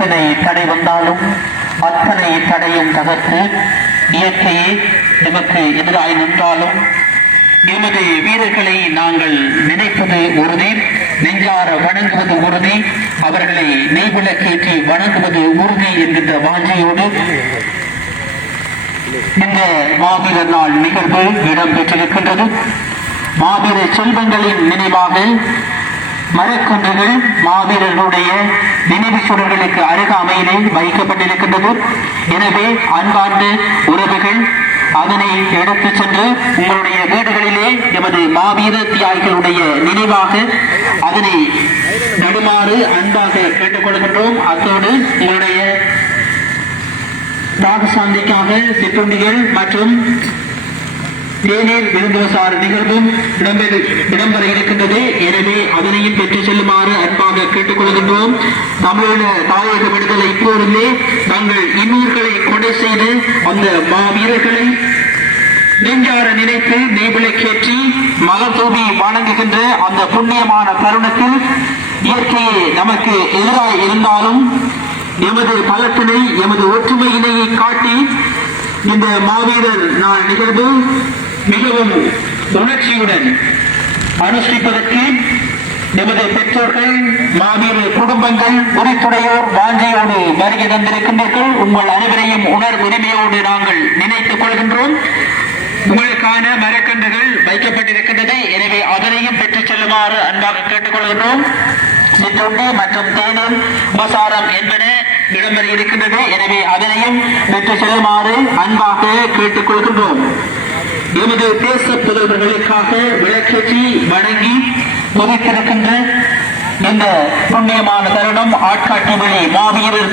எத்தனை தடை வந்தாலும் அத்தனை தடையும் தகர்த்து இயற்கையே நமக்கு எதிராய் நின்றாலும் எமது வீரர்களை நாங்கள் நினைப்பது உறுதி, நெஞ்சார வணங்குவது உறுதி, அவர்களை நெய்விளக்கேற்றி வணங்குவது உறுதி என்கின்ற வாஞ்சையோடு இந்த மாவீரர் நாள் நிகழ்வு இடம்பெற்றிருக்கின்றது. மாவீரர் செல்வங்களின் நினைவாக மரக்கன்றுகள் மாவீரர்களுடைய நினைவு சுடர்களுக்கு அருகாமையிலே வைக்கப்பட்டிருக்கின்றது. எனவே அன்பார்ந்த உறவுகள் அதனை எடுத்து சென்று உங்களுடைய வீடுகளிலே எமது மாவீர தியாகிகளுடைய நினைவாக அதனை நடுமாறு அன்பாக கேட்டுக்கொள்கின்றோம். அத்தோடு உங்களுடைய தாகசாந்திக்காக சிற்றுண்டிகள் மற்றும் தேநீர் விருந்தோசார் நிகழ்வும் இடம்பெற இருக்கின்றது. எனவே அதனையும் பெற்று செல்லுமாறு அன்பாக கேட்டுக்கொள்கின்றோம். தமிழீழ தாயக விடுதலை இப்போதிலே தங்கள் இன்னூர்களை கொடை செய்து அந்த மாவீரர்களை நெஞ்சார நினைத்து நெய்விளக்கேற்றி மலர் தூவி வணங்குகின்ற அந்த புண்ணியமான தருணத்தில் இயற்கையே நமக்கு எதிராக இருந்தாலும் எமது பலத்தினை எமது ஒற்றுமையினை காட்டி இந்த மாவீரர் நாள் நிகழ்வு மிகவும் உணர்ச்சியுடன் அனுஷ்டிப்பதற்கு எமது பெற்றோர்கள் மாவீரர் குடும்பங்கள் உரித்துடையோர் வாஞ்சையோடு வருகை தந்திருக்கின்றீர்கள். உங்கள் அனைவரையும் உரிமையோடு நாங்கள் நினைத்துக் கொள்கின்றோம். உங்களுக்கான மரக்கன்றுகள் வைக்கப்பட்டிருக்கின்றது. எனவே அதனையும் பெற்றுச் செல்லுமாறு அன்பாக கேட்டுக்கொள்கின்றோம். சிற்றுண்டி மற்றும் தேநீர் உபசாரம் என்பன இடம்பெற இருக்கின்றது. எனவே அதனையும் பெற்று செல்லுமாறு அன்பாக கேட்டுக் கொள்கின்றோம். எமது தேச புதல்வர்களுக்காக விளக்கேற்றி வணங்கி கொதித்திருக்கின்ற இந்த புண்ணியமான தருணம் ஆட்காட்டி வழி மாவீரர்